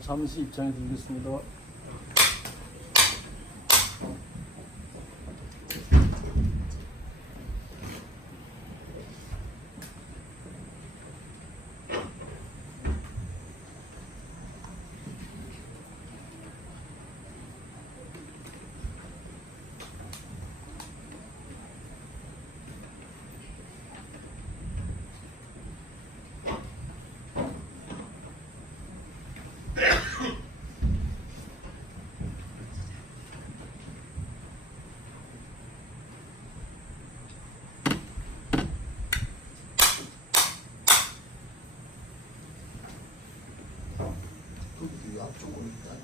잠시 입장해 드리겠습니다. 그 앞쪽으로 일단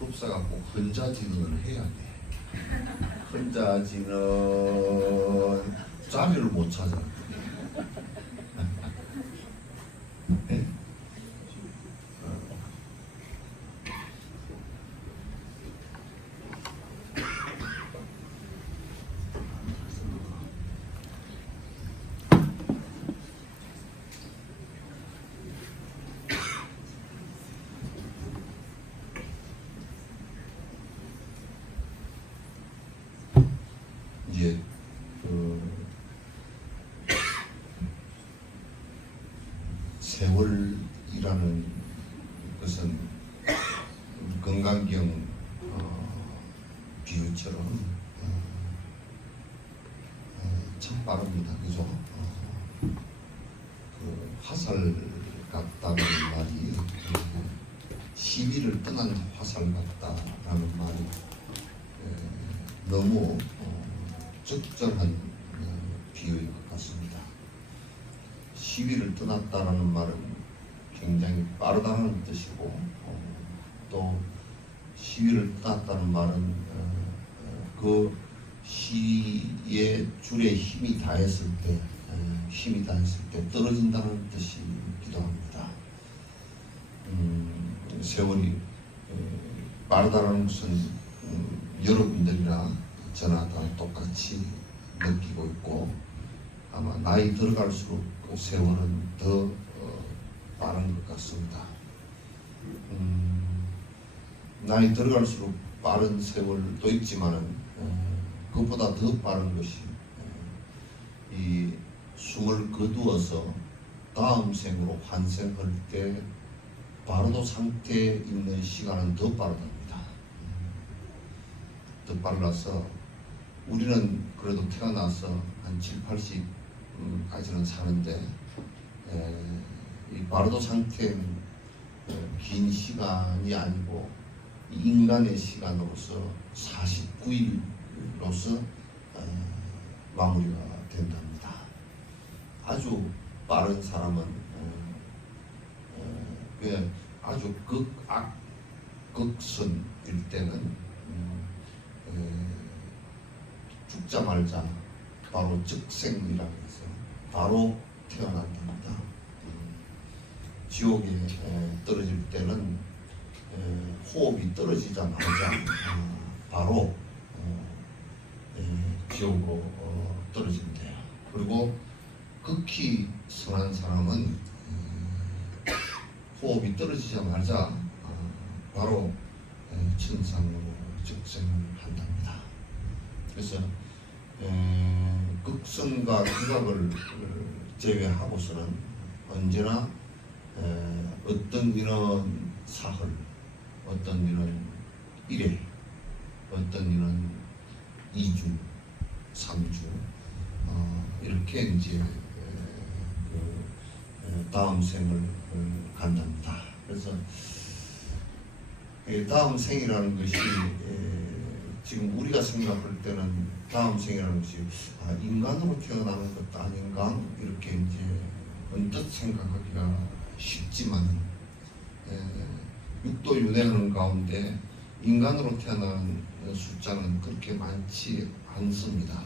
법사가 꼭 혼자 진언을 해야 돼. 혼자 진언 자리를 못 찾아. 네? 이제 세월이라는 것은 건강경 비유처럼 참 빠릅니다. 그죠? 그 화살 같다는 말이 시위를 떠난 화살 같다라는 말이 너무 적절한 비유인 것 같습니다. 시위를 떠났다라는 말은 굉장히 빠르다는 뜻이고 또 시위를 떠났다는 말은 그 시위의 줄에 힘이 다했을 때 떨어진다는 뜻이기도 합니다. 세월이 빠르다는 것은 여러분들이나 저나 다 똑같이 느끼고 있고 아마 나이 들어갈수록 그 세월은 더 빠른 것 같습니다. 나이 들어갈수록 빠른 세월도 있지만은 그것보다 더 빠른 것이 이 숨을 거두어서 다음 생으로 환생할 때 바로도 상태에 있는 시간은 더 빠르답니다. 더 빨라서 우리는 그래도 태어나서 한 7, 80까지는 사는데 이 바로도 상태는 긴 시간이 아니고 인간의 시간으로서 49일로서 마무리가 된답니다. 아주 빠른 사람은 아주 극선일 때는 죽자마자 바로 즉생이라고 해서 바로 태어난답니다. 지옥에 떨어질 때는 호흡이 떨어지자마자 바로 지옥으로 떨어진대요. 그리고 극히 선한 사람은 호흡이 떨어지자마자 바로 천상으로 즉생을 한답니다. 그래서 극성과 극악을 제외하고서는 언제나 어떤 이런 사흘, 어떤 이런 일일, 어떤 이런 2주, 3주 이렇게 이제 다음 생을 간답니다. 그래서 다음 생이라는 것이 지금 우리가 생각할 때는 다음 생이라는 것이 인간으로 태어나는 것도 아닌가 이렇게 이제 언뜻 생각하기가 쉽지만 육도 윤회하는 가운데 인간으로 태어난 숫자는 그렇게 많지 않습니다.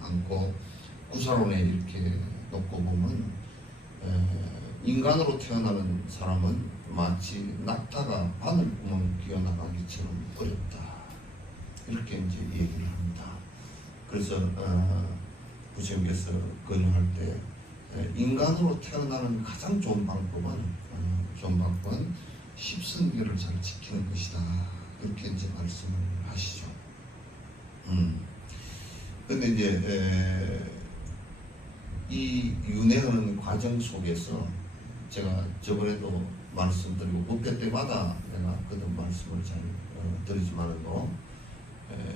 않고 구사론에 이렇게 놓고 보면 인간으로 태어나는 사람은 마치 낙타가 바늘구멍 기어나가기처럼 어렵다. 이렇게 이제 얘기를 합니다. 그래서 부처님께서 권유할 때 인간으로 태어나는 가장 좋은 방법은 십선계를 잘 지키는 것이다. 그렇게 이제 말씀을 하시죠. 근데 이제 이 윤회하는 과정 속에서 제가 저번에도 말씀드리고 법회 때마다 내가 그런 말씀을 잘 드리지만도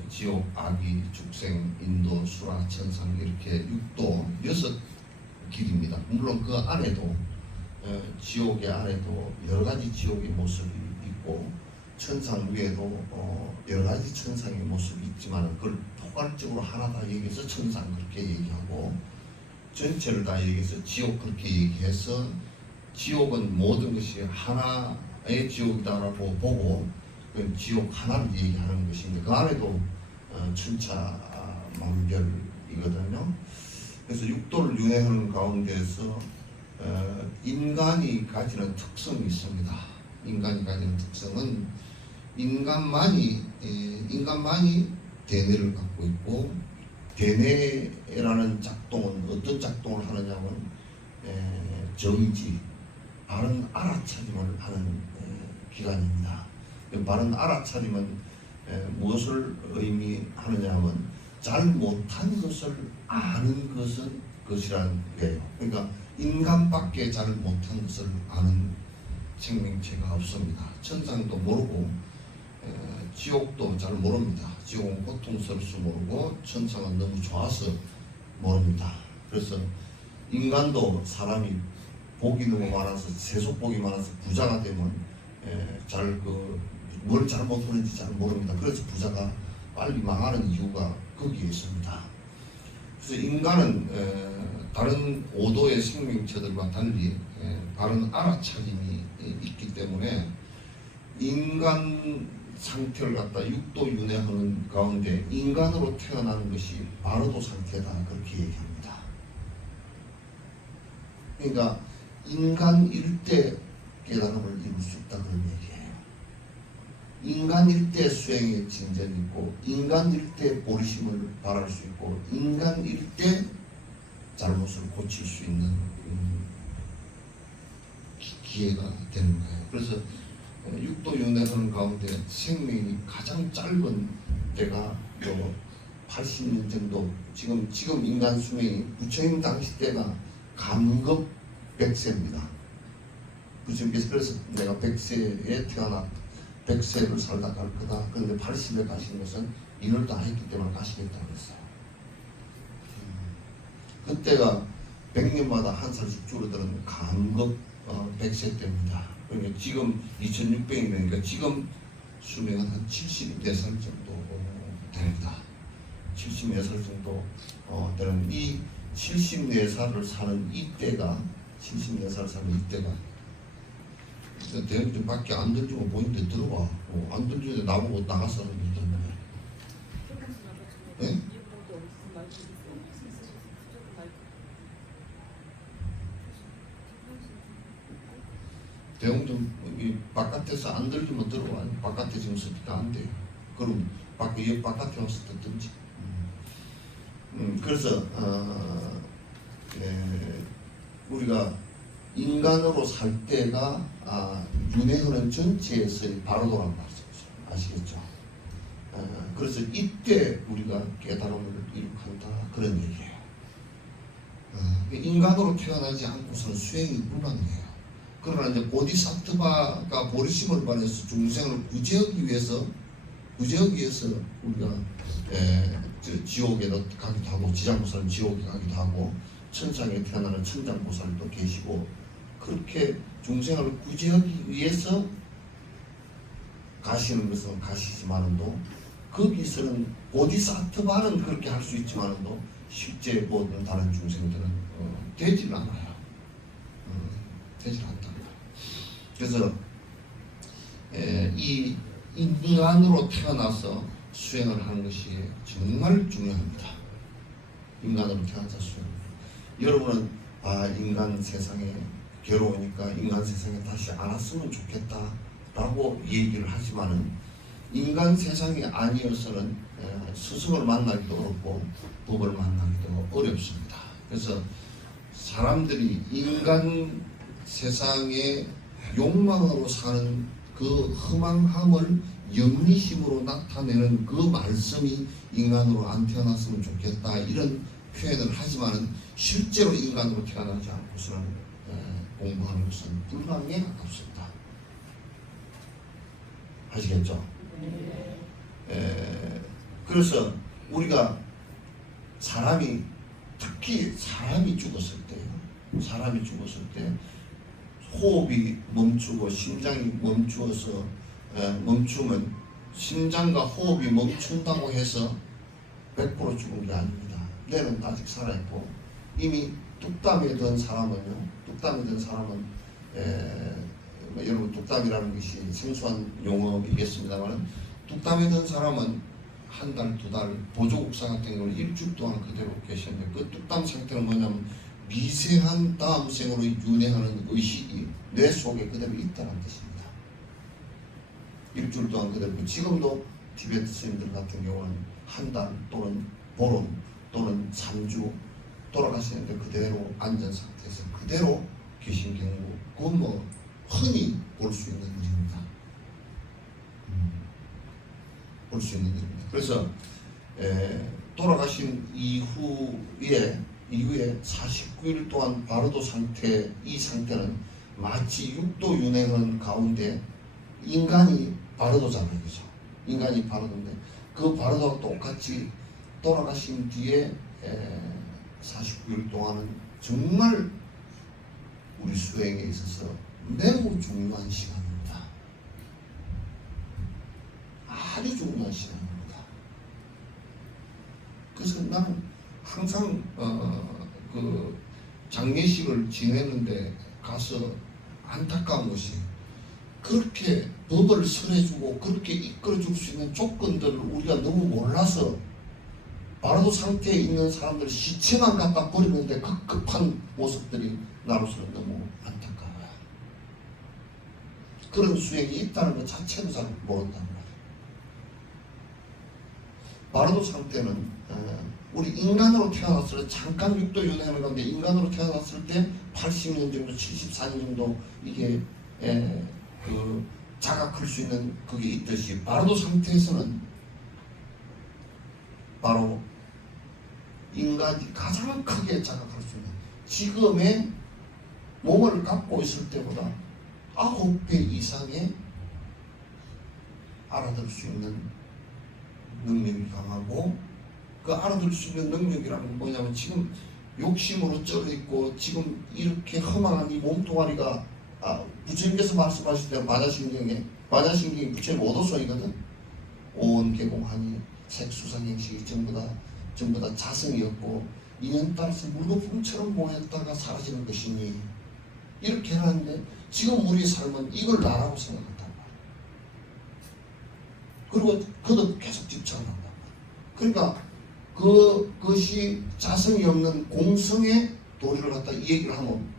지옥, 악이, 축생, 인도, 수라, 천상 이렇게 6도 6길입니다. 물론 그 안에도 지옥의 안에도 여러 가지 지옥의 모습이 있고 천상 위에도 여러 가지 천상의 모습이 있지만 그걸 포괄적으로 하나 다 얘기해서 천상 그렇게 얘기하고 전체를 다 얘기해서 지옥 그렇게 얘기해서 지옥은 모든 것이 하나의 지옥이다라고 보고 그 지옥 하나를 얘기하는 것인데 그 안에도 천차만별이거든요. 그래서 육도를 윤회하는 가운데서 인간이 가지는 특성이 있습니다. 인간이 가지는 특성은 인간만이 대뇌를 갖고 있고 대뇌라는 작동은 어떤 작동을 하느냐면 정지, 바른 알아차림을 하는 기관입니다. 바른 알아차림은 무엇을 의미하느냐 하면 잘 못한 것을 아는 것이라는 거예요. 그러니까 인간밖에 잘 못한 것을 아는 생명체가 없습니다. 천상도 모르고 지옥도 잘 모릅니다. 지옥은 고통스러워서 모르고 천상은 너무 좋아서 모릅니다. 그래서 인간도 사람이 복이 너무 많아서 세속복이 많아서 부자가 되면 뭘 잘못하는지 잘 모릅니다. 그래서 부자가 빨리 망하는 이유가 거기에 있습니다. 그래서 인간은 다른 5도의 생명체들과 달리 바른 알아차림이 있기 때문에 인간 상태를 갖다 육도 윤회하는 가운데 인간으로 태어나는 것이 바로도 상태다 그렇게 얘기합니다. 그러니까 인간일 때 깨달음을 이룰 수 있다 그런 얘기예요. 인간일 때 수행의 진전이 있고 인간일 때 보리심을 발할 수 있고 인간일 때 잘못을 고칠 수 있는 기회가 되는 거예요. 그래서 육도 윤회하는 가운데 생명이 가장 짧은 때가 80년 정도 지금 인간 수명이 부처님 당시 때가 감급 100세입니다. 부처님께서 그래서 내가 100세에 태어나 100세를 살다 갈 거다. 그런데 80에 가신 것은 인을 다 했기 때문에 가시겠다고 했어요. 그때가 100년마다 한 살씩 줄어드는 감급 100세 때입니다. 그러니까 지금 2600이니까 지금 수명은 한 74살 정도 됩니다. 74살 정도 되는 이 74살을 사는 이때가 74살 사는 이때가 대학교 좀 밖에 안 던지고 보이는데 들어와. 안 던지는데 나보고 나갔어는 있던데. 네? 대웅 이 바깥에서 안 들리면 들어와. 바깥에 지금 스피커 안 돼요. 그럼 바깥에 와서 듣든지. 그래서 우리가 인간으로 살 때가 윤회하는 전체에서의 바로도란 말씀이죠. 아시겠죠? 그래서 이때 우리가 깨달음을 이룩한다 그런 얘기예요. 인간으로 태어나지 않고서는 수행이 불가능해요. 그러나 이제 보디사트바가 보리심을 발해서 중생을 구제하기 위해서 우리가 지옥에도 가기도 하고 지장보살은 지옥에 가기도 하고 천상에 태어나는 천장보살도 계시고 그렇게 중생을 구제하기 위해서 가시는 것은 가시지만도 거기서는 보디사트바는 그렇게 할 수 있지만도 실제 모든 다른 중생들은 되질 않아요. 되질 않단 말이에요. 그래서 이 인간으로 태어나서 수행을 하는 것이 정말 중요합니다. 인간으로 태어나서 수행. 여러분은 인간 세상에 괴로우니까 인간 세상에 다시 안 왔으면 좋겠다라고 얘기를 하지만은 인간 세상이 아니어서는 스승을 만나기도 어렵고 법을 만나기도 어렵습니다. 그래서 사람들이 인간 세상의 욕망으로 사는 그 허망함을 영리심으로 나타내는 그 말씀이 인간으로 안 태어났으면 좋겠다 이런 표현을 하지만은 실제로 인간으로 태어나지 않고서는 공부하는 것은 불가능에 가깝습니다. 아시겠죠? 그래서 우리가 특히 사람이 죽었을 때 호흡이 멈추고 심장이 멈추어서 멈추면 심장과 호흡이 멈춘다고 해서 100% 죽은 게 아닙니다. 뇌는 아직 살아있고 이미 뚝담에 든 사람은 여러분 뚝담이라는 것이 생소한 용어이겠습니다만 뚝담에 든 사람은 한 달, 두 달, 보조국사 같은 경우는 일주일 동안 그대로 계셨는데 그 뚝담 상태는 뭐냐면 미세한 다음 생으로 윤회하는 의식이 뇌 속에 그대로 있다는 뜻입니다. 일주일 동안 그대로. 지금도 티베트 스님들 같은 경우는 한 달 또는 보름 또는 3주 돌아가시는데 그대로 안전 상태에서 그대로 계신 경우 그건 뭐 흔히 볼 수 있는 일입니다. 볼 수 있는 일입니다. 그래서 돌아가신 이후에 49일 동안 바르도 상태, 이 상태는 마치 육도 윤회하는 가운데 인간이 바르도잖아요. 그죠? 인간이 바르도인데 그 바르도와 똑같이 돌아가신 뒤에 49일 동안은 정말 우리 수행에 있어서 매우 중요한 시간입니다. 아주 중요한 시간입니다. 그래서 나는 항상 그 장례식을 지내는데 가서 안타까운 것이 그렇게 법을 설해주고 그렇게 이끌어줄 수 있는 조건들을 우리가 너무 몰라서 바르도 상태에 있는 사람들 시체만 갖다 버리는데 급급한 모습들이 나로서는 너무 안타까워요. 그런 수행이 있다는 것 자체도 잘 모른단 말이에요. 바르도 상태는 우리 인간으로 태어났을 때 잠깐 육도 윤회하는 건데 인간으로 태어났을 때 80년 정도 74년 정도 이게 그 자각할 수 있는 그게 있듯이 바르도 상태에서는 바로 인간이 가장 크게 자각할 수 있는 지금의 몸을 갖고 있을 때보다 9배 이상의 알아들 수 있는 능력이 강하고 그 알아들 수 있는 능력이라는 건 뭐냐면 지금 욕심으로 쩔어있고 지금 이렇게 허망한 이 몸뚱아리가 부처님께서 말씀하실 때 반야신경이 부처님 오도소이거든. 온 개공하니 색수상행식이 전부 다 자성이었고 인연 따라서 물거품처럼 모였다가 사라지는 것이니 이렇게 하는데 지금 우리 삶은 이걸 나라고 생각한단 말이야. 그리고 그도 계속 집착한단 말이야. 그러니까 그것이 자성이 없는 공성의 도리를 갖다 이 얘기를 하면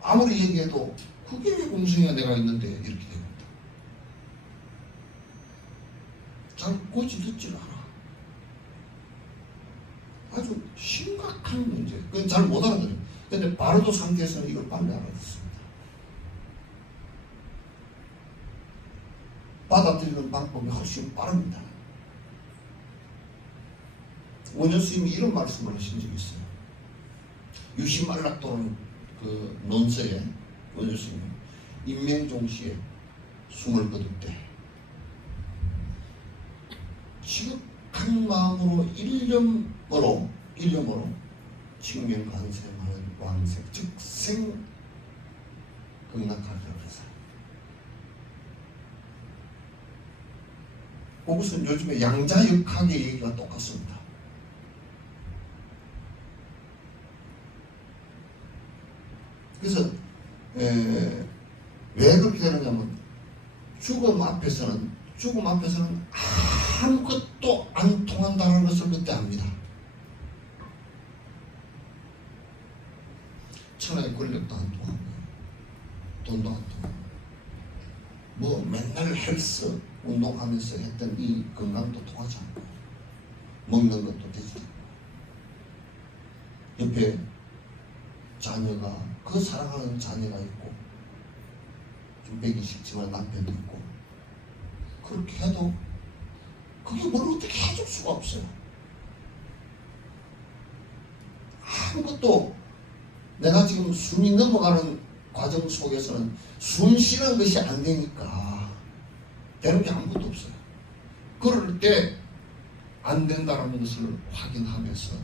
아무리 얘기해도 그게 왜 공성이야 내가 있는데 이렇게 됩니다. 잘 고치듣질 않아. 아주 심각한 문제. 그건 잘 못 알아들어요. 근데 바르도 상태에서는 이걸 빨리 알아듣습니다. 받아들이는 방법이 훨씬 빠릅니다. 원효 스님이 이런 말씀을 하신 적이 있어요. 유시말락도는 그 논서에 원효 스님이 인명종시에 숨을 거둘 때 지극한 마음으로 일념으로 칭명관세하는 왕생 즉생 극락하리라고 해서 그것은 요즘에 양자역학의 얘기가 똑같습니다. 그래서 왜 그렇게 되느냐면 죽음 앞에서는 아무것도 안 통한다는 것을 그때 압니다. 천하의 권력도 안 통하고 돈도 안 통하고 뭐 맨날 헬스 운동하면서 했던 이 건강도 통하지 않고 먹는 것도 되지 않고 옆에 자녀가 그 사랑하는 자녀가 있고 좀 배기 싫지만 남편도 있고 그렇게 해도 그게 뭘 어떻게 해줄 수가 없어요. 아무것도 내가 지금 숨이 넘어가는 과정 속에서는 숨 쉬는 것이 안 되니까 되는 게 아무것도 없어요. 그럴 때 안 된다는 것을 확인하면서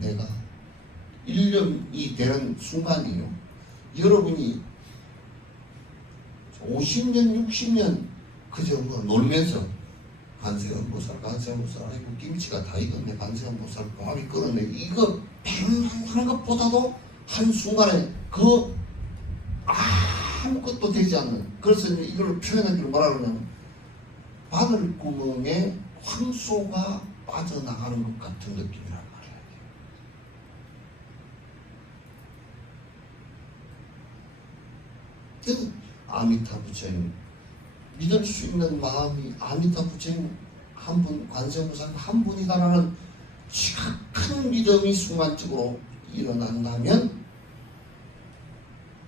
내가 1년이 되는 순간이요. 여러분이 50년, 60년 그저 뭐 놀면서 간세음보살, 아이고 김치가 다 익었네, 간세음보살 밥이 끓었네, 이거 팽한 것보다도 한순간에 그 아무것도 되지 않는, 그래서 이걸 표현하기로 뭐라 그러냐면 바늘구멍에 황소가 빠져나가는 것 같은 느낌이란 말이에요. 아미타 부처님 믿을 수 있는 마음이 아미타 부처님 한 분, 관세음보살 한 분이다라는 지극한 믿음이 순간적으로 일어난다면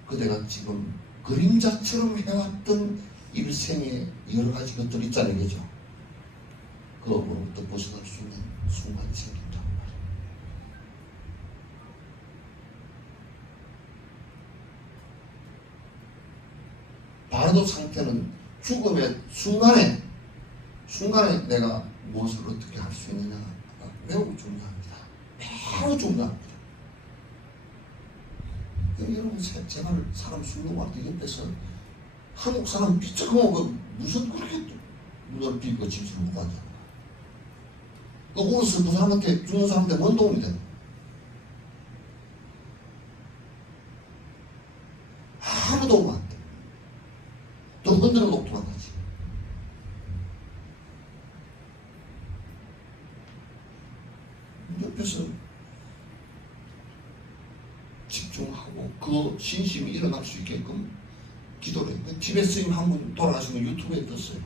그대가 지금 그림자처럼 해왔던 일생의 여러 가지 것들이 있잖아요, 그죠? 그 업으로부터 벗어날 수 있는 순간이 생긴단 말이에요. 바로 상태는 죽음의 순간에 내가 무엇을 어떻게 할 수 있느냐가 매우 중요합니다. 매우 중요합니다. 여러분 제발 사람 숨는 거 같아 옆에서 한국 사람 비쩍하고 무슨 그렇게 눈을 비고 집수를 못 하잖아. 그 울어서 그 사람한테 죽는 사람한테 뭔 도움이 되나? 아무 도움 안 돼. 또 흔들어 놓고 도망가지. 옆에서 집중하고 그 신심이 일어날 수 있게끔 기도를 해요. 티베트 스님 한 분 돌아가신 거 유튜브에 떴어요.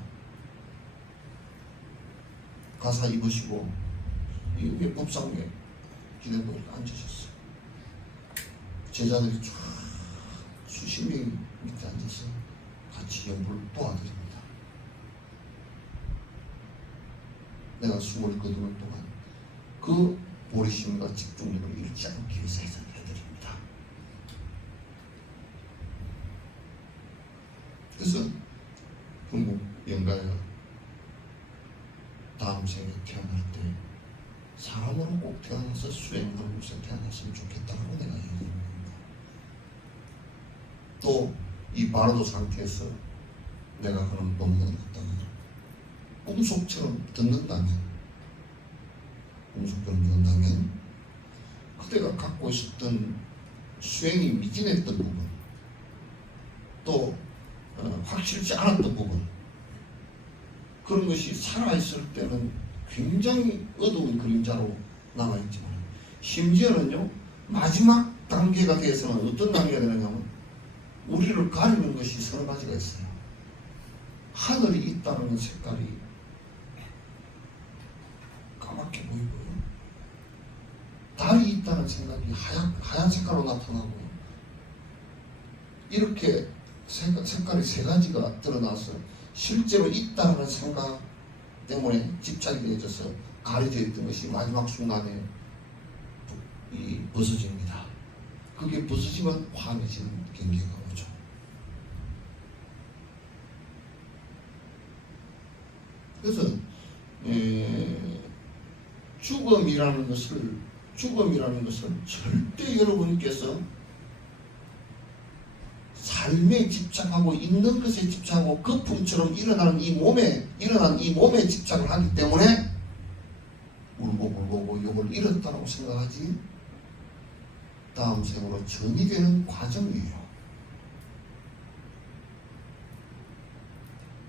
가사 입으시고 이 위에 법상 위에 기대보고 앉으셨어요. 제자들이 쫙 수십 명이 밑에 앉아서 같이 연구를 도와드립니다. 내가 숨을 거두는 동안 그 보리심과 집중력을 잃지 않기 위해서 해드립니다. 그래서 부모 영가가 다음 생에 태어날 때 사람으로 꼭 태어나서 수행하는 곳에 태어났으면 좋겠다고 내가 얘기합니다. 또 이 바로도 상태에서 내가 그런 법문을 갖다가 꿈속처럼 듣는다면 그때가 갖고 있었던 수행이 미진했던 부분, 또 확실치 않았던 부분, 그런 것이 살아있을 때는 굉장히 어두운 그림자로 남아있지만 심지어는요 마지막 단계가 돼서는 어떤 단계가 되느냐면 우리를 가리는 것이 서너 가지가 있어요. 하늘이 있다는 색깔이 까맣게 보이고요, 달이 있다는 생각이 하얀 색깔로 나타나고요, 이렇게 색깔이 세 가지가 드러나서 실제로 있다는 생각 때문에 집착이 되어져서 가려져 있던 것이 마지막 순간에 벗어집니다. 그게 벗어지면 환해지는 경계가 오죠. 그래서 죽음이라는 것을 절대 여러분께서 삶에 집착하고 있는 것에 집착하고 거품처럼 일어난 이 몸에 집착을 하기 때문에 울고 욕을 잃었다고 생각하지 다음 생으로 전이되는 과정이에요.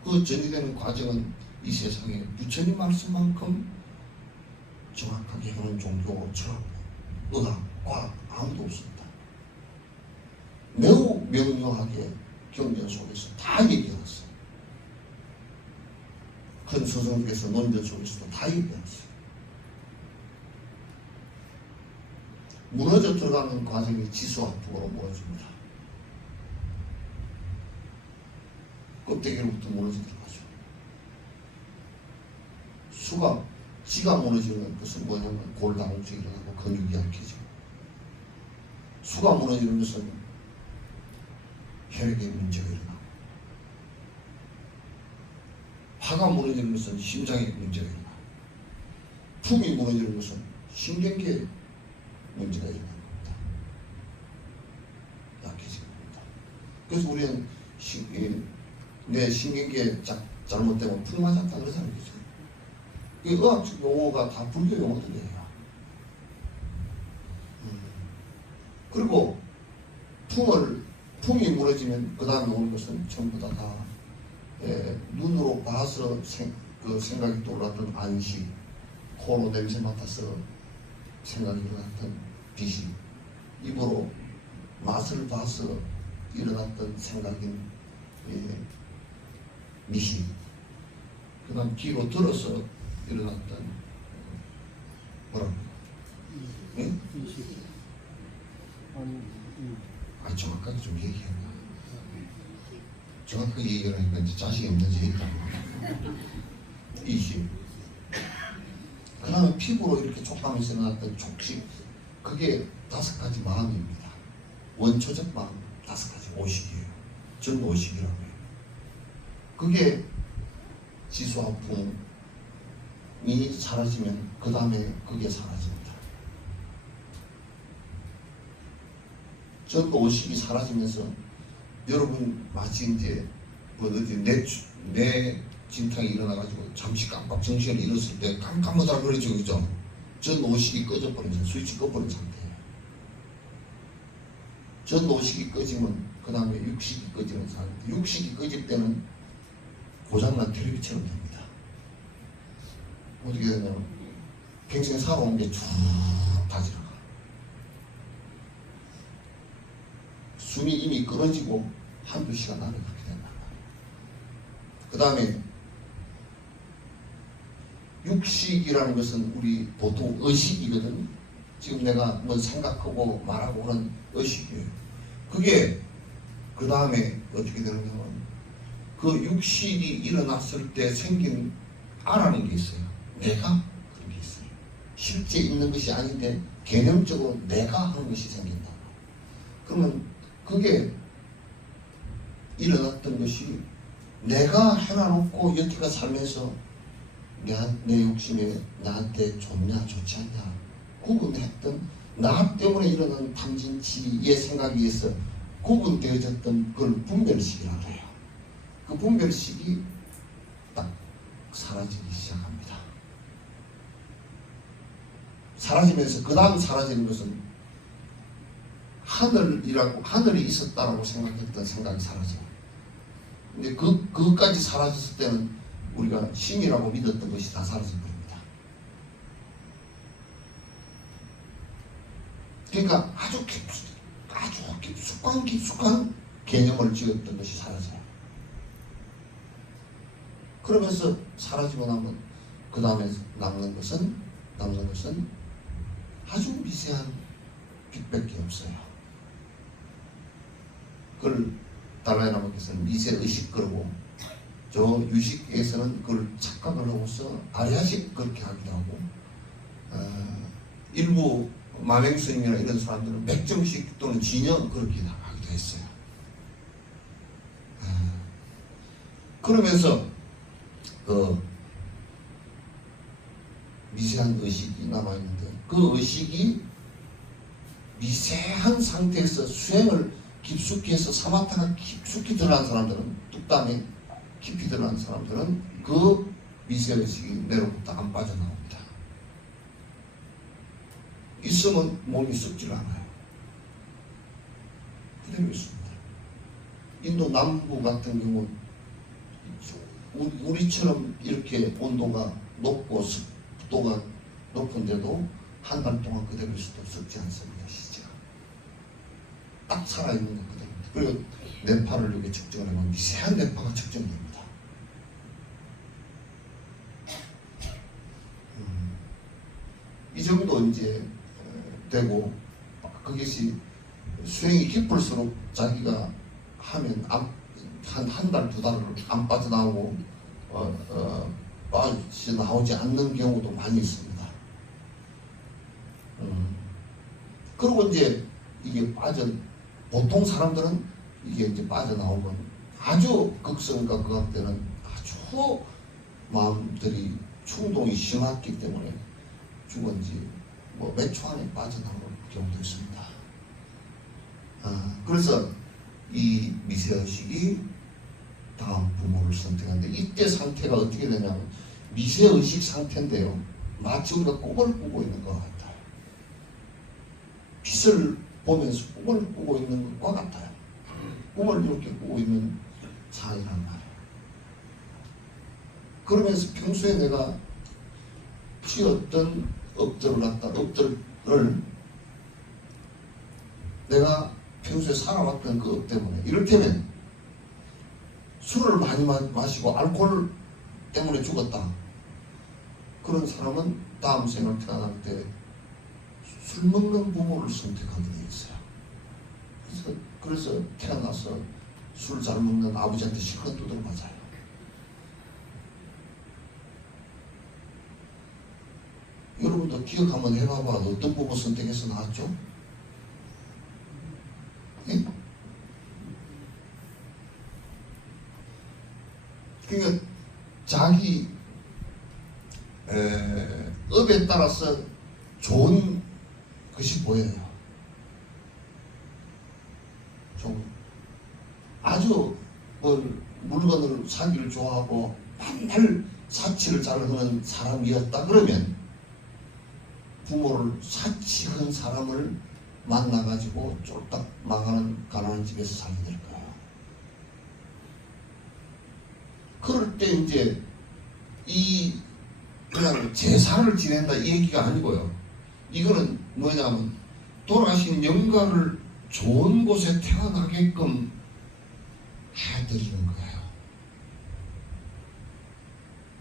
그 전이되는 과정은 이 세상에 부처님 말씀만큼 정확하게 하는 종교처럼 의학, 과학 아무도 없습니다. 매우 명료하게 경전 속에서 다 얘기해놨어요. 큰 서성에서 논전 속에서도 다 얘기해놨어요. 무너져 들어가는 과정이 지수화풍으로 무너집니다. 껍데기로부터 무너져 들어가죠. 지가 무너지는 것은 뭐냐면 골다공증이 일어나고 근육이 약해지고, 수가 무너지는 것은 혈액에 문제가 일어나고, 화가 무너지는 것은 심장에 문제가 일어나고, 품이 무너지는 것은 신경계에 문제가 일어나는 겁니다. 약해지는 겁니다. 그래서 우리는 내 신경계에 잘못되면 풍 맞았다 그러잖아요. 이 의학적 용어가 다 불교 용어들이에요. 그리고 풍이 무너지면 그 다음에 오는 것은 전부 다 눈으로 봐서 생각이 떠올랐던 안식, 코로 냄새 맡아서 생각이 일어났던 비식, 입으로 맛을 봐서 일어났던 생각인 미식, 그 다음 귀로 들어서 일어났던 뭐라고? 응? 정확하게 좀 얘기해봐. 정확하게 얘기를 하니까 이제 자식이 없는지 얘기하고. 이식. 그 다음에 피부로 이렇게 촉감에서 일어났던 촉식, 그게 5가지 마음입니다. 원초적 마음 5가지 오식이에요. 전오식이라고 해요. 그게 지수화풍이 사라지면 그 다음에 그게 사라집니다. 전오식이 사라지면서 여러분 마치 이제 내 진탕이 일어나가지고 잠시 깜빡 정신을 잃었을 때 깜깜하다 그러죠, 그죠? 전오식이 꺼져버린 상태, 스위치 꺼버린 상태예요. 전오식이 꺼지면 그 다음에 육식이 꺼지는 상태. 육식이 꺼질 때는 고장난 텔레비처럼 됩니다. 어떻게 되냐면 평생 살아온 게 쭉 다 지나가. 숨이 이미 끊어지고 한두 시간 안에 그렇게 된다. 그 다음에 육식이라는 것은 우리 보통 의식이거든. 지금 내가 뭐 생각하고 말하고 하는 의식이에요. 그게 그 다음에 어떻게 되느냐면 그 육식이 일어났을 때 생긴 아라는 게 있어요. 내가 그런 게 있어요. 실제 있는 것이 아닌데 개념적으로 내가 하는 것이 생긴다. 그러면 그게 일어났던 것이 내가 해놔놓고 여태까지 살면서 내 욕심에 나한테 좋냐 좋지 않냐 구분했던 나 때문에 일어난 탐진치의 생각에 의해서 구분되어졌던 그걸 분별식이라고 해요. 그 분별식이 딱 사라지기 시작합니다. 사라지면서 그 다음 사라지는 것은 하늘이 있었다라고 생각했던 생각이 사라져요. 근데 그것까지 사라졌을 때는 우리가 신이라고 믿었던 것이 다 사라져버립니다. 그러니까 아주 깊숙한 개념을 지었던 것이 사라져요. 그러면서 사라지고 나면 그 다음에 남는 것은 아주 미세한 빛밖에 없어요. 그걸 달라이라마께서는 미세 의식 그러고 저 유식에서는 그걸 착각을 하고서 아리아식 그렇게 하기도 하고 일부 마맹스님이나 이런 사람들은 맥정식 또는 진영 그렇게 하기도 했어요. 그러면서 그 미세한 의식이 남아있는데 그 의식이 미세한 상태에서 수행을 깊숙이 해서 사마타가 깊숙이 들어간 사람들은, 뚝담에 깊이 들어간 사람들은 그 미세의식이 내로부터 안 빠져나옵니다. 있으면 몸이 썩질 않아요. 그대로 있습니다. 인도 남부 같은 경우 우리처럼 이렇게 온도가 높고 습도가 높은데도 한 달 동안 그대로 있어도 썩지 않습니다. 시체가 딱 살아있는 것 그대로입니다. 그리고 뇌파를 이렇게 측정을 해보면 미세한 뇌파가 측정됩니다. 이 정도 이제 되고, 그것이 수행이 깊을수록 자기가 하면 한 달, 두 달을 안 빠져나오고 빠져나오지 않는 경우도 많이 있습니다. 그리고 이제 이게 보통 사람들은 이게 이제 빠져나오면 아주 극성과 극악되는 아주 마음들이 충동이 심했기 때문에 죽은지 뭐 몇 초 안에 빠져나올 경우도 있습니다. 그래서 이 미세의식이 다음 부모를 선택하는데, 이때 상태가 어떻게 되냐면 미세의식 상태인데요, 마치 우리가 꿈을 꾸고 있는 것 같아요. 빛을 보면서 꿈을 꾸고 있는 것과 같아요. 꿈을 이렇게 꾸고 있는 상이란 말이에요. 그러면서 평소에 내가 지었던 업들을 내가 평소에 살아왔던 그 업 때문에, 이를테면 술을 많이 마시고 알코올 때문에 죽었다. 그런 사람은 다음 생을 태어날 때 술 먹는 부모를 선택하게 돼 있어요. 그래서 태어나서 술 잘 먹는 아버지한테 실컷 두드려 맞아요. 여러분도 기억 한번 해봐봐. 어떤 부모 선택해서 나왔죠? 네? 그러니까 자기 업에 따라서 좋은 것이 보여요. 좀 아주 물건을 사기를 좋아하고 맨날 사치를 잘 하는 사람이었다 그러면 부모를 사치한 사람을 만나가지고 쫄딱 망하는 가난한 집에서 살게 될 거예요. 그럴 때 이제 그냥 제사를 지낸다 이 얘기가 아니고요. 이거는 뭐냐면 돌아가신 영가를 좋은 곳에 태어나게끔 해드리는 거예요.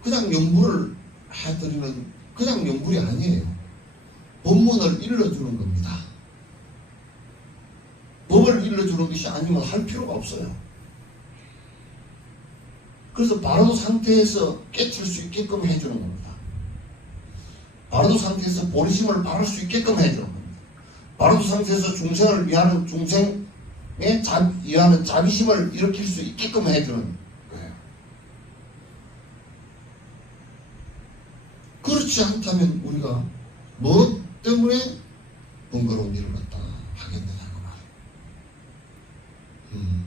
그냥 영불을 해드리는, 그냥 영불이 아니에요. 법문을 일러주는 겁니다. 법을 일러주는 것이 아니면 할 필요가 없어요. 그래서 바로 상태에서 깨칠 수 있게끔 해주는 겁니다. 바로 상태에서 보리심을 바를 수 있게끔 해주는 겁니다. 바로 상태에서 중생을 위하는, 중생의 위하는 자비심을 일으킬 수 있게끔 해주는 거예요. 그렇지 않다면 우리가 뭐 때문에 번거로운 일을 갖다 하겠느냐고 말이에요.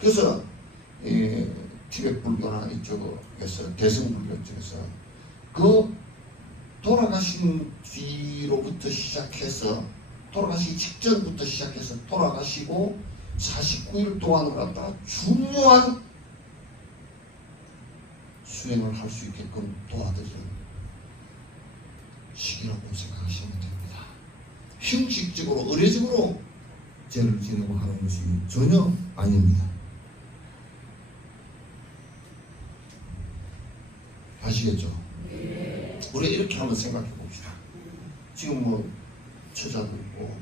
그래서 티베트 불교나 이쪽에서 대승불교 쪽에서 그 돌아가신 뒤로부터 시작해서, 돌아가시기 직전부터 시작해서 돌아가시고 49일 동안을 갖다가 중요한 수행을 할 수 있게끔 도와드리는 시기라고 생각하시면 됩니다. 형식적으로 의례적으로 죄를 지내고 하는 것이 전혀 아닙니다. 아시겠죠? 네. 우리 이렇게 한번 생각해 봅시다. 지금 뭐 처자도 있고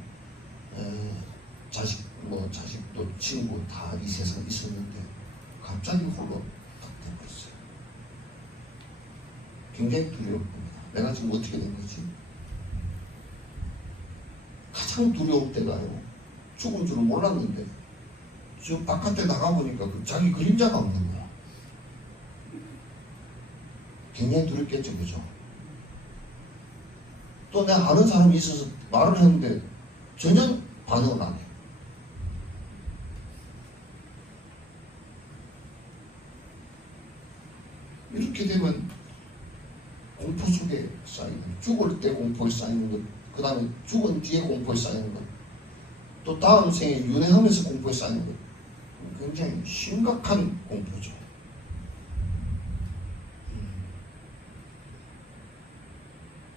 자식도 친구 다 이 세상에 있었는데 갑자기 홀로 딱 돼버렸어요. 굉장히 두려울 겁니다. 내가 지금 어떻게 된 거지? 가장 두려울 때가요, 죽은 줄은 몰랐는데 저 바깥에 나가보니까 자기 그림자가 없는 거야. 굉장히 두렵겠죠, 그죠? 또 내가 아는 사람이 있어서 말을 했는데 전혀 반응을 안 해요. 이렇게 되면 공포 속에 쌓이는, 죽을 때 공포에 쌓이는 것, 그 다음에 죽은 뒤에 공포에 쌓이는 것, 또 다음 생에 윤회하면서 공포에 쌓이는 것, 굉장히 심각한 공포죠.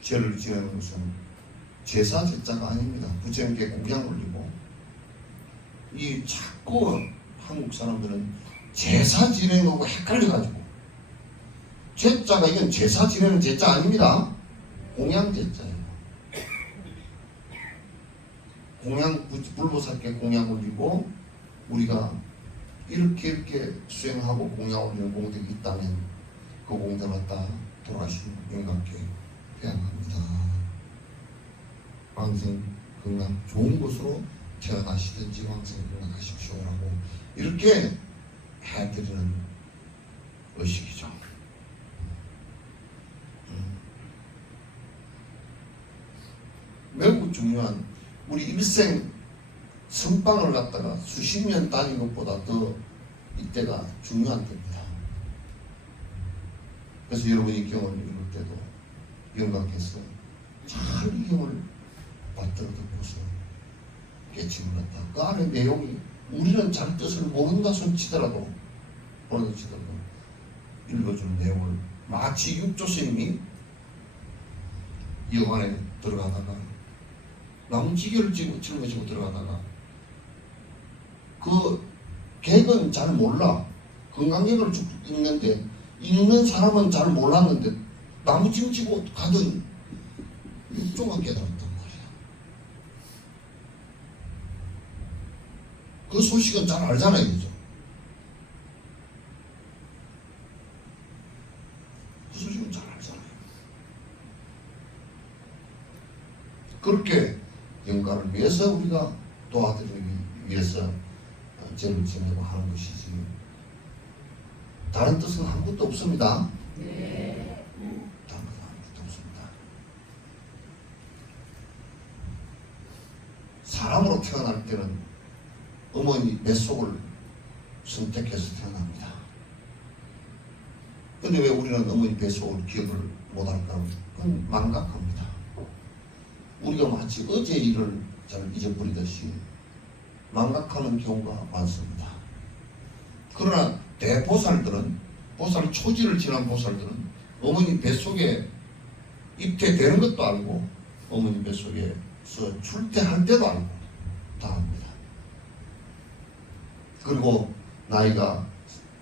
죄를 지내는 것은 제사 제자가 아닙니다. 부처님께 공양 올리고, 이 자꾸 한국 사람들은 제사 지내는 거고 헷갈려가지고, 제자가 이건 제사 지내는 제자 아닙니다. 공양 제자예요. 공양, 불보살께 공양 올리고 우리가 이렇게 수행하고 공양 올리는 공덕이 있다면 그 공덕을 갖다 돌아가신 영광께 회양합니다. 왕생 건강 좋은 곳으로 태어나시든지 왕생 건강하십시오라고 이렇게 해드리는 의식이죠. 매우 중요한, 우리 일생 선방을 갖다가 수십 년 다닌 것보다 더 이때가 중요한 때입니다. 그래서 여러분이 경을 이룰 때도 영광께서 잘 이 경을 받들어 듣고서 깨침을 했다. 그 안에 내용이 우리는 잘 뜻을 모른다 손치더라도 읽어주는 내용을 마치 육조스님이 영 안에 들어가다가 나무지게를 짊어지고 들어가다가 그 객은 잘 몰라. 건강객을 읽는데 읽는 사람은 잘 몰랐는데 나무 짊지고 가던 육조가 깨달았단 말이야. 그 소식은 잘 알잖아요, 그죠? 그 소식은 잘 알잖아요. 그렇게 영가를 위해서 우리가 도와드리기 위해서 죄를 지내고 하는 것이지 다른 뜻은 아무것도 없습니다. 네. 다른 뜻은 아무것도 없습니다. 사람으로 태어날 때는 어머니 뱃속을 선택해서 태어납니다. 근데 왜 우리는 어머니 뱃속을 기억을 못할까요? 그건 망각합니다. 우리가 마치 어제 일을 잘 잊어버리듯이 망각하는 경우가 많습니다. 그러나 대보살들은, 보살 초지를 지난 보살들은 어머니 뱃속에 입퇴되는 것도 알고 어머니 뱃속에서 출퇴할 때도 알고 다 합니다. 그리고 나이가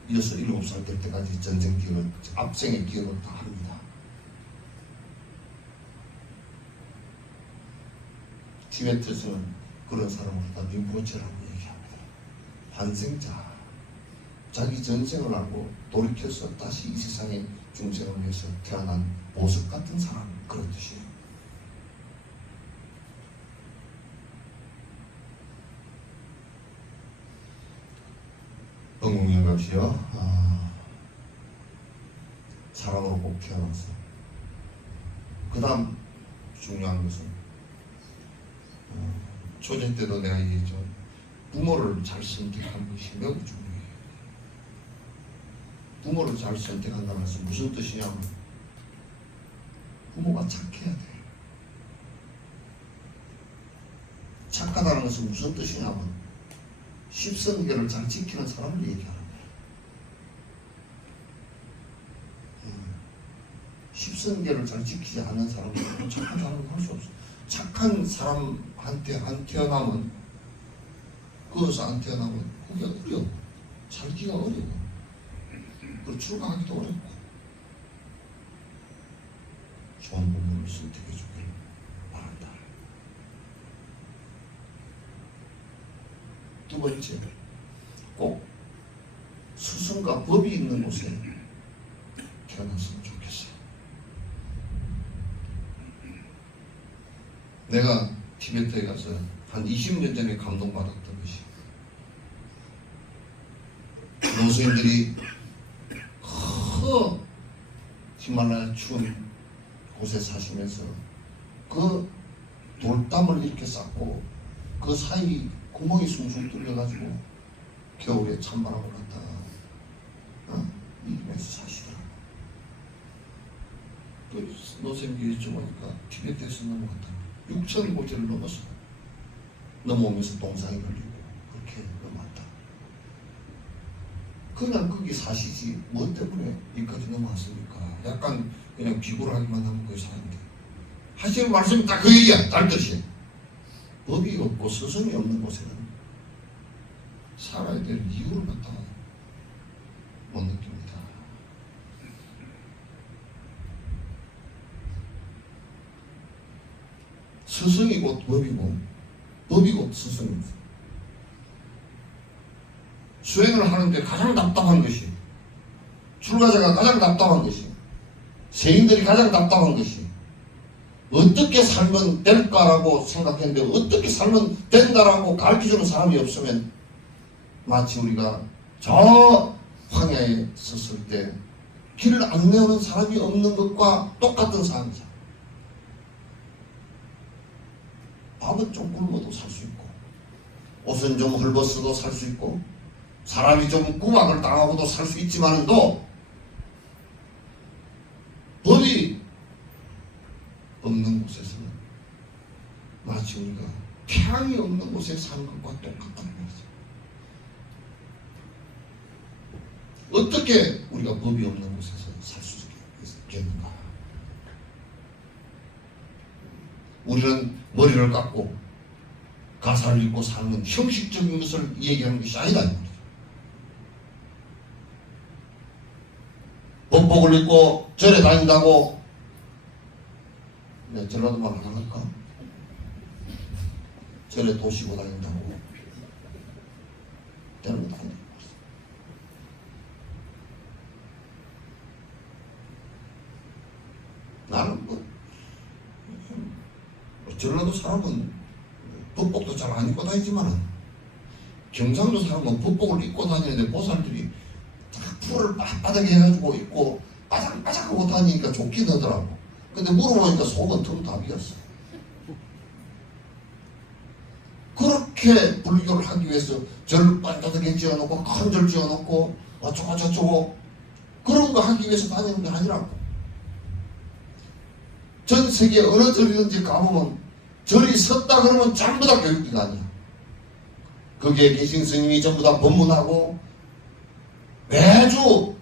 6, 7살 될 때까지 전생 기억을, 앞생의 기억을 다 합니다. 티베트에서는 그런 사람을 다 림포체라고 얘기합니다. 반생자. 자기 전생을 알고 돌이켜서 다시 이 세상의 중생을 위해서 태어난 보석 같은 사람, 그런 뜻이에요. 응웅영갑시여, 사람으로 꼭 태어나서 그 다음 중요한 것은 초전 때도 내가 얘기했죠. 부모를 잘 선택하는 것이 매우 중요해요. 부모를 잘 선택한다는 것은 무슨 뜻이냐면 부모가 착해야 돼. 착하다는 것은 무슨 뜻이냐면 십선계를 잘 지키는 사람을 얘기하는 거예요. 십선계를 잘 지키지 않는 사람은 착한 사람은 할 수 없어. 착한 사람한테 안 태어나면, 그것을 안 태어나면 그게 어려워. 살기가 어려워. 그리고 출가하기도 어렵고. 좋은 부모를 선택해 주길 바란다. 두 번째, 꼭 스승과 법이 있는 곳에 태어났으면 좋겠어요. 내가 티베트에 가서 한 20년 전에 감동받았던 것이, 노수인들이 히말라야 추운 곳에 사시면서 그 돌담을 이렇게 쌓고 그 사이 구멍이 숭숭 뚫려가지고 겨울에 찬바람을 갖다가 이기면서 사시더라고. 또 노샘교회 좀 보니까 티베트에서 넘어갔다. 6천 고지를 넘었어. 넘어오면서 동상이 걸리고 그렇게 넘어왔다. 그냥 거기 사시지 뭐 때문에 여기까지 넘어왔습니까? 약간 그냥 비굴하기만 하면 거기 사는데 하시는 말씀이 딱 그 얘기야. 다른 뜻이 법이 없고 스승이 없는 곳에는 살아야 될 이유를 갖다 못 느낍니다. 스승이 곧 법이고 법이 곧 스승입니다. 수행을 하는데 가장 답답한 것이, 출가자가 가장 답답한 것이, 세인들이 가장 답답한 것이 어떻게 살면 될까라고 생각했는데 어떻게 살면 된다라고 가르쳐주는 사람이 없으면 마치 우리가 저 황야에 섰을 때 길을 안내오는 사람이 없는 것과 똑같은 상황이죠. 밥은 좀 굶어도 살 수 있고 옷은 좀 헐벗어도 살 수 있고 사람이 좀 구박을 당하고도 살 수 있지만도 법이 없는 곳에서는 마치 우리가 태양이 없는 곳에 사는 것과 똑같다는 거죠. 어떻게 우리가 법이 없는 곳에서 살 수 있겠는가? 우리는 머리를 깎고 가사를 입고 사는 형식적인 것을 얘기하는 것이 아니다. 법복을 입고 절에 다닌다고 내 전라도말 하나 할까? 절에 도시고 다닌다고 때는 거 아니다. 나는 전라도 사람은 법복도 잘 안 입고 다니지만 경상도 사람은 법복을 입고 다니는데 보살들이 다 풀을 빳빳하게 해가지고 입고 바삭바삭하고 다니니까 좋긴 하더라고. 근데 물어보니까 속은 텅 답이었어. 그렇게 불교를 하기 위해서 절을 빤듯하게 지어놓고 큰 절 지어놓고 어쩌고 저쩌고 그런 거 하기 위해서 다니는 게 아니라고. 전 세계 어느 절이든지 가보면 절이 섰다 그러면 전부 다 교육기관이야. 거기에 계신 스님이 전부 다 법문하고 매주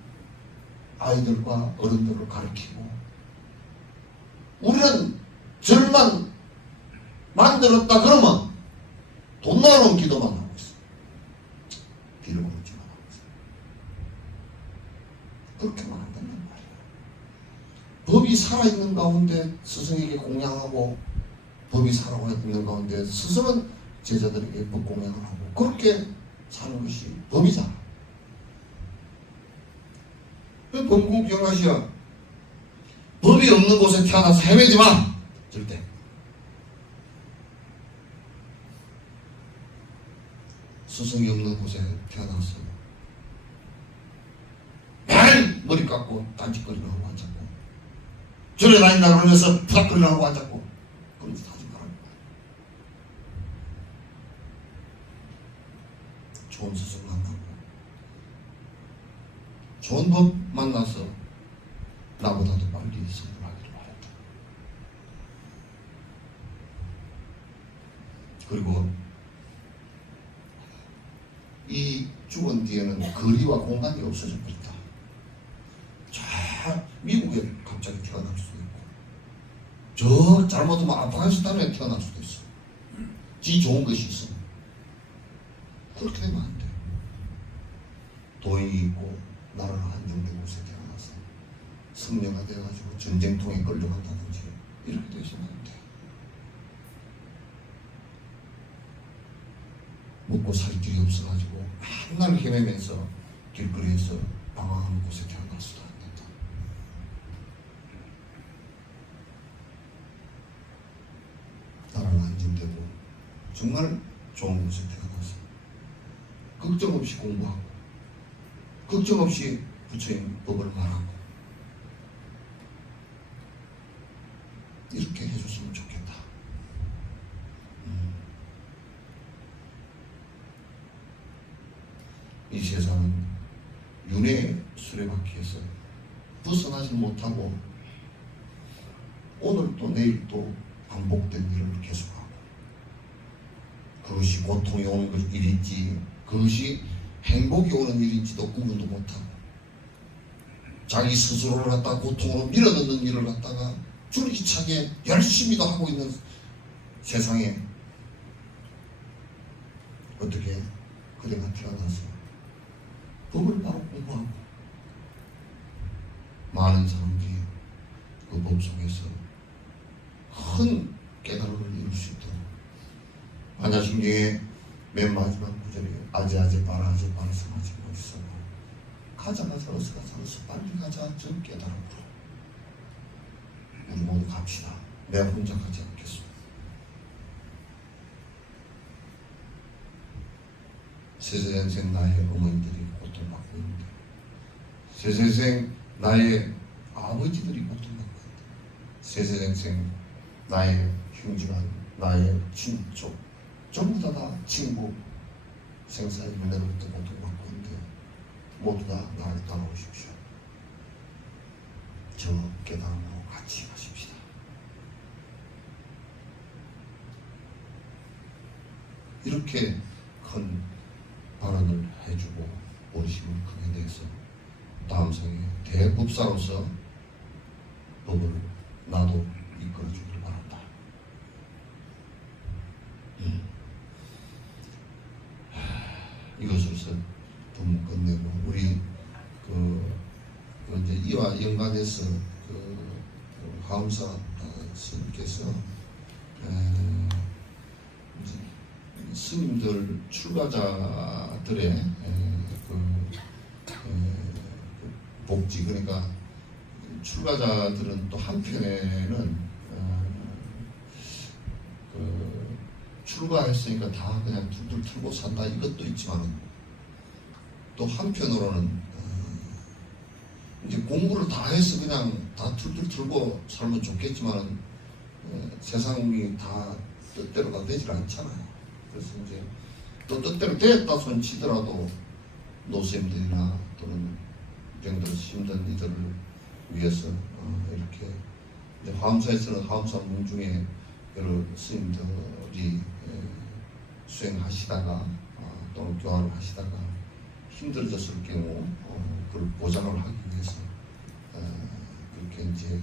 아이들과 어른들을 가르치고, 우리는 절만 만들었다 그러면 돈 나오는 기도만 하고 있어. 비를 오르지만 하고 있어. 그렇게만 한다는 말이야. 법이 살아있는 가운데 스승에게 공양하고, 법이 살아있는 가운데 스승은 제자들에게 법 공양을 하고, 그렇게 사는 것이 법이잖아. 범국 경화시야. 법이 없는 곳에 태어나서 헤매지 마. 절대. 스승이 없는 곳에 태어나서 매일 머리 깎고 딴짓거리를 하고 앉았고, 절에 다닌다 그러면서 푸닥거리를 하고 앉았고, 그런 짓 하지 말라고. 좋은 스승 만나고 좋은 법 만나서 나보다도 빨리 성불하기를 바랬다. 그리고 이 죽은 뒤에는 거리와 공간이 없어져 버렸다. 저 미국에 갑자기 태어날 수도 있고, 저 잘못하면 아프가니스탄에 태어날 수도 있어. 지 좋은 것이 있어. 그렇게 되면 안 돼. 도인이 있고 나라가 한정된 곳에 태어나서 승려가 되어가지고 전쟁통에 끌려간다든지 이렇게 되시면 안 돼. 먹고 살 길이 없어가지고 맨날 헤매면서 길거리에서 방황하는 곳에 태어나서도 안 된다. 나라가 안정되고 정말 좋은 곳에 태어나서 걱정 없이 공부하고 걱정 없이 부처님 법을 말하고 이렇게 해줬으면 좋겠다. 이 세상은 윤회의 수레바퀴에서 벗어나지 못하고 오늘 또 내일 또 반복된 일을 계속하고, 그것이 고통이 오는 일인지 그것이 행복이 오는 일인지도 구분도 못하고, 자기 스스로를 갖다가 고통으로 밀어넣는 일을 갖다가 줄기차게 열심히도 하고 있는 세상에 어떻게 그대가 태어나서 법을 바로 공부하고 많은 사람들이 그 법 속에서 큰 깨달음을 이룰 수 있도록, 반야심경의 맨 마지막 구절에 아제아제 바라아제 바라사마제 머리서고 가자 어서 빨리 가자 저 깨달음으로 우리 모두 갑시다. 내가 혼자 가지 않겠소. 세세생 나의 어머니들이 고통받고 있는데, 세세생 나의 아버지들이 고통받고 있는데, 세세생 나의 흉지간 나의 친족 전부 다 친구 생사의 은혜로부터 고통받고 있는데 모두 다 나를 따라오십시오. 저 깨달음으로 같이 가십시다. 이렇게 큰 발언을 해주고 어르신을 크게 내서 다음 생에 대법사로서 법을 나도 이끌어주길 바란다. 이것으로서 좀 끝내고, 우리 이제 이와 연관해서 화엄사 스님께서 이제 스님들 출가자들의 복지, 그러니까 출가자들은 또 한편에는 출가했으니까 다 그냥 툴툴 틀고 산다 이것도 있지만, 또 한편으로는 이제 공부를 다 해서 그냥 다 툴툴 틀고 살면 좋겠지만 세상이 다 뜻대로 다 되질 않잖아요. 그래서 이제 또 뜻대로 됐다 손치더라도 노쌤들이나 또는 병들 힘든 이들을 위해서 이렇게 이제 화엄사에서는 화엄사 문중에 여러 스님들이 수행하시다가 또는 교화를 하시다가 힘들어졌을 경우 그걸 보장을 하기 위해서 그렇게 이제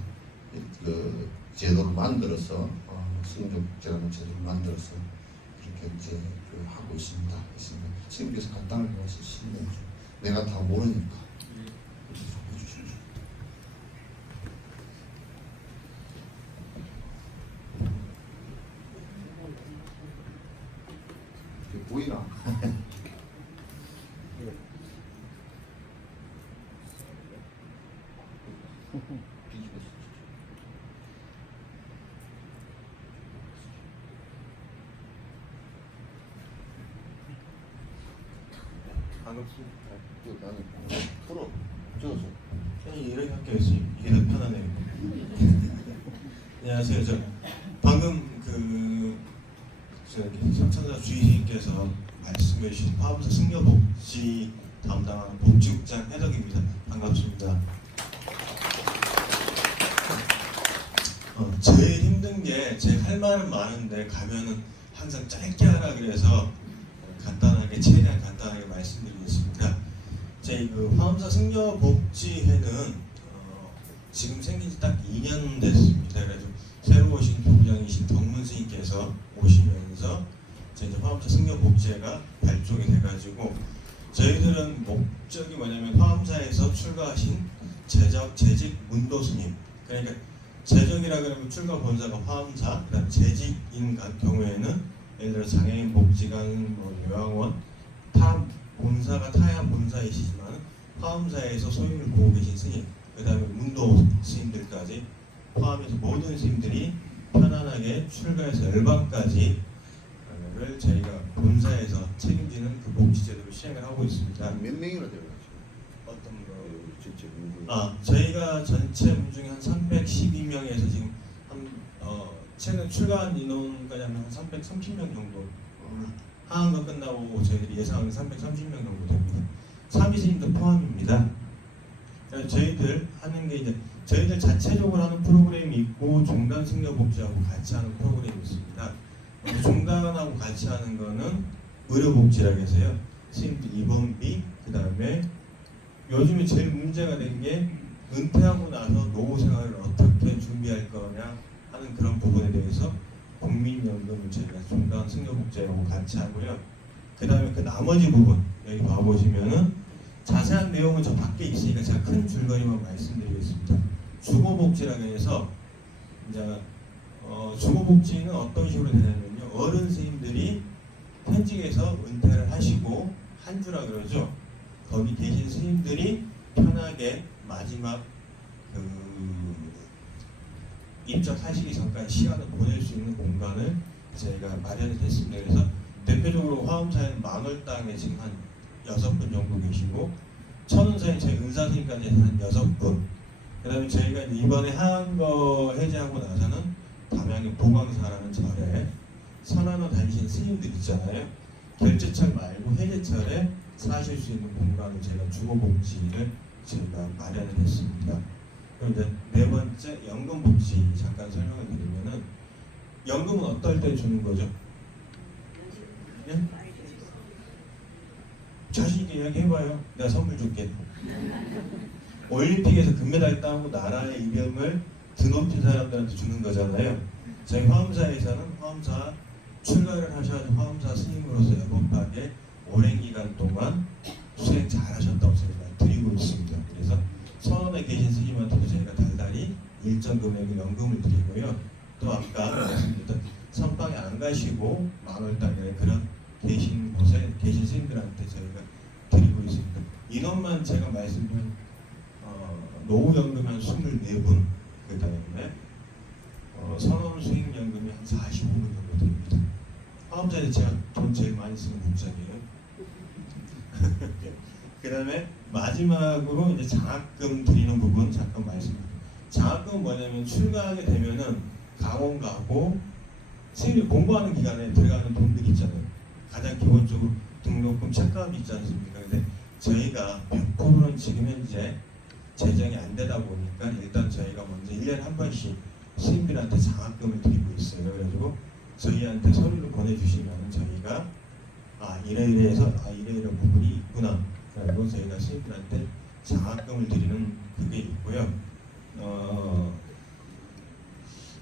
그 제도를 만들어서 승족제라는 제도를 만들어서 이렇게 이제 하고 있습니다. 그렇습니다. 스님께서 간단하게 말씀하시면 내가 다 모르니까 해주십시오. 보이나? 반갑습니다. 나는 풀어 적어서 저는 이렇게 할게요. 이게 더 편하네요. 안녕하세요. 저 방금 저기 성천사 주의님께서 말씀해 주신 화엄사 승려복지 담당하는 복지국장 해덕입니다. 반갑습니다. 제일 힘든 게 제 할 말은 많은데 가면은 항상 짧게 하라 그래서 간단하게 최대한 간단하게 말씀드리겠습니다. 제 화엄사 승려복지회는 지금 생긴 지 딱 2년 됐습니다. 그래서 새로 오신 부부장이신 덕문 스님께서 오시면서 이제 화엄사 승려복지회가 발족이 돼가지고, 저희들은 목적이 뭐냐면 화엄사에서 출가하신 재직 문도스님, 그러니까 재적이라 그러면 출가 본사가 화엄사, 그다음 재직인 경우에는 예를 들어 장애인 복지관, 요양원, 타 본사가 타야 본사이시지만 화엄사에서 소임을 보고 계신 스님, 그다음에 문도 스님들까지 포함해서 모든 스님들이 편안하게 출가해서 열반까지를 저희가 본사에서 책임지는 그 복지제도를 시행을 하고 있습니다. 몇 명이나 되나요? 어떤 거? 진짜 저희가 전체 문중에 한 312명에서 지금 최근 출가한 인원까지 하면 한 330명 정도, 하한가 끝나고 저희들이 예상하는 330명 정도 됩니다. 사미스님도 포함입니다. 그래서 저희들 하는 게 이제 저희들 자체적으로 하는 프로그램이 있고 종단 승려복지하고 같이 하는 프로그램이 있습니다. 종단하고 같이 하는 거는 의료복지라고 해서요. 스님들 입원비, 그 다음에 요즘에 제일 문제가 된 게 은퇴하고 나서 노후 생활을 어떻게 준비할 거냐 하는 그런 부분에 대해서 국민연금을 저희가 종단 승려복지하고 같이 하고요. 그 다음에 그 나머지 부분 여기 봐보시면은 자세한 내용은 저 밖에 있으니까 제가 큰 줄거리만 말씀드리겠습니다. 주거복지라고 해서 이제 주거복지는 어떤 식으로 되냐면요. 어른 스님들이 현직에서 은퇴를 하시고 한 주라 그러죠. 거기 계신 스님들이 편하게 마지막 입적하시기 전까지 시간을 보낼 수 있는 공간을 저희가 마련을 했습니다. 그래서 대표적으로 화엄사에는 만월당에 지금 한 6분 정도 계시고 천운사에 저희 은사스님까지 한 6분, 그 다음에 저희가 이번에 한거 해제하고 나서는 담양의 보광사라는 절에 선한원 다니신 스님들 있잖아요. 결제철 말고 해제철에 사실 수 있는 공간을 저희가 주거복지를 저희가 마련을 했습니다. 그럼 이제 네 번째 연금복지 잠깐 설명을 드리면은 연금은 어떨 때 주는 거죠? 예? 자신 있게 이야기해봐요. 내가 선물 줄게. 올림픽에서 금메달 따고 나라의 이름을 드높인 사람들한테 주는 거잖아요. 저희 화엄사에서는 화엄사 출가를 하셔가지고 화엄사 스님으로서 여법하게 오랜 기간 동안 수행 잘하셨다고 저희가 드리고 있습니다. 그래서 선원에 계신 스님한테도 저희가 달달이 일정 금액의 연금을 드리고요. 또 아까 말씀드렸던 선방에 안 가시고 만월당에 그런 계신 곳에 계신 스님들한테 저희가 드리고 있습니다. 인원만 제가 말씀드린 노후연금이 한 24분, 그 다음에 선원 수익연금이 한 45분 정도 됩니다. 화엄자에 제가 돈 제일 많이 쓰는 국장이에요. 그 다음에 마지막으로 이제 장학금 드리는 부분 잠깐 말씀드립니다. 장학금은 뭐냐면 출가하게 되면은 강원 가고 스님이 공부하는 기간에 들어가는 돈들이 있잖아요. 가장 기본적으로 등록금, 책값이 있지 않습니까? 근데 저희가 100%는 지금 현재 재정이 안 되다 보니까 일단 저희가 먼저 1년에 한 번씩 스님들한테 장학금을 드리고 있어요. 그래가지고 저희한테 서류를 보내주시면 저희가 이래이래해서 이래이래 부분이 있구나. 그리고 저희가 스님들한테 장학금을 드리는 그게 있고요.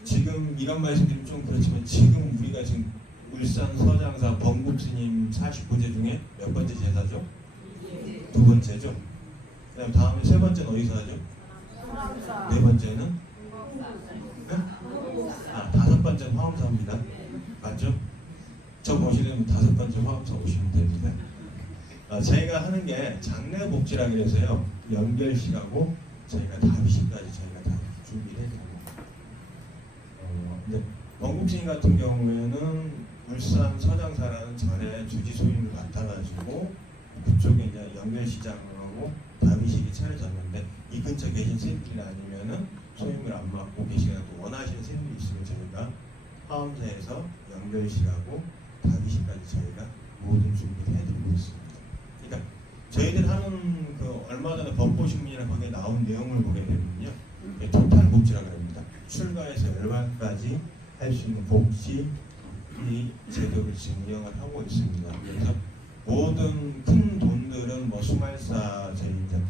지금 이런 말씀드리면 좀 그렇지만 지금 우리가 지금 울산 서장사 범국스님 49제 중에 몇 번째 제사죠? 두 번째죠? 그다음 다음에 세 번째는 어디서 하죠? 네 번째는? 네? 다섯 번째는 화엄사입니다. 맞죠? 저 보시려면 다섯 번째 화엄사 오시면 됩니다. 저희가 하는 게 장례복지라고 해서요. 연결식하고 저희가 다비식까지 저희가 다 준비를 해드립니다. 이제 범국스님 같은 경우에는 울산 서장사라는 절에 주지소임을 맡아가지고 그쪽에 이제 연결시장을 하고 다비식이 차려졌는데 이 근처 계신 스님들이 아니면은 소임을 안 맡고 계시거나 또 원하시는 스님들이 있으면 저희가 화엄사에서 연결식하고 다비식까지 저희가 모든 준비를 해드리고 있습니다. 그러니까 저희들 하는 그 얼마 전에 법보신문이나 거기에 나온 내용을 보게 되면요, 토탈 복지라고 합니다. 출가에서 열반까지 할 수 있는 복지 이 제도를 지금 운영을 하고 있습니다. 그래서 모든 큰 돈들은 뭐 수말사 저희 이제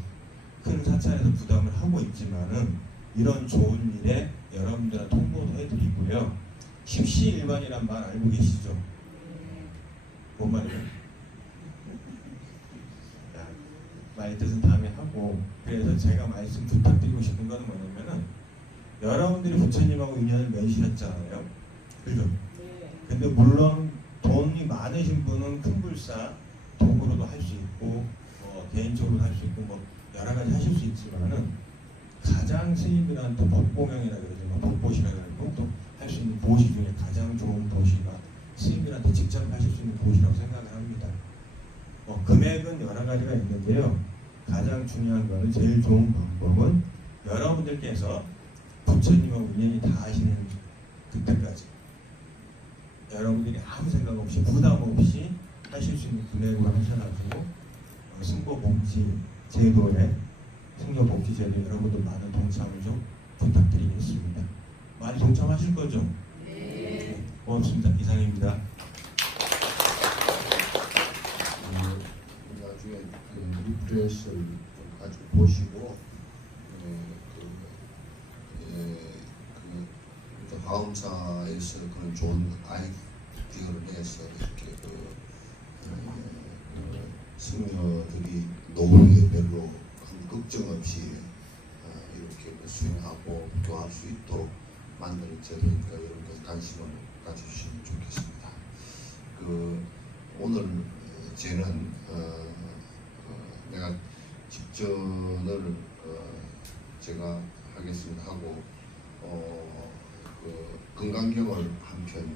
큰 사찰에서 부담을 하고 있지만은 이런 좋은 일에 여러분들한테 통보도 해드리고요. 십시일반이란 말 알고 계시죠? 뭔 말이에요? 말 뜻은 다음에 하고, 그래서 제가 말씀 부탁드리고 싶은 건 뭐냐면은 여러분들이 부처님하고 인연을 맺으셨잖아요. 그죠? 근데 물론 돈이 많으신 분은 큰 불사 돈으로도 할 수 있고 개인적으로 할 수 있고 뭐 여러 가지 하실 수 있지만은 가장 스님들한테 법보명이라 그러지만 법보시라고 하고 또 할 수 있는 보시 중에 가장 좋은 보시가 스님들한테 직접 하실 수 있는 보시라고 생각을 합니다. 금액은 여러 가지가 있는데요. 가장 중요한 거는 제일 좋은 방법은 여러분들께서 부처님하고 인연이 다 하시는 그때까지 여러분들이 아무 생각 없이 부담 없이 하실 수 있는 금액으로 하셔가지고 승고복지 제도에 승려복지 제도 여러분들 많은 동참을 좀 부탁드리겠습니다. 많이 동참하실 거죠? 네. 고맙습니다. 이상입니다. 나중에 그 리프레스를 가지고 보시고 그 화엄사에서 그런 좋은 아이디어를 내서 이렇게 승려들이 노후에 별로 큰 걱정 없이 이렇게 수행하고 교화할 수 있도록 만드는 제도니까 여러분들 관심을 가져주시면 좋겠습니다. 오늘 저는 내가 직전을 제가 하겠습니다 하고 건강경을 한 편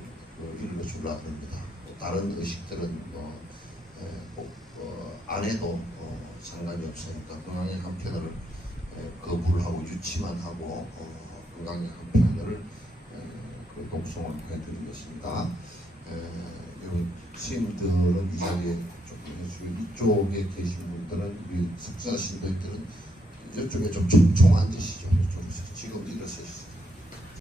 읽어주려 합니다. 다른 의식들은 안 해도 상관이 없으니까 건강경 한 편을 거부를 하고 유치만 하고 건강경 한 편을 독송을 해드리겠습니다. 여러분 스님들은 이 자리에 좀 이쪽에 계신 분들은 우리 석사 신도들은 이쪽에 좀 총 앉으시죠. 좀 지금 일어서시죠.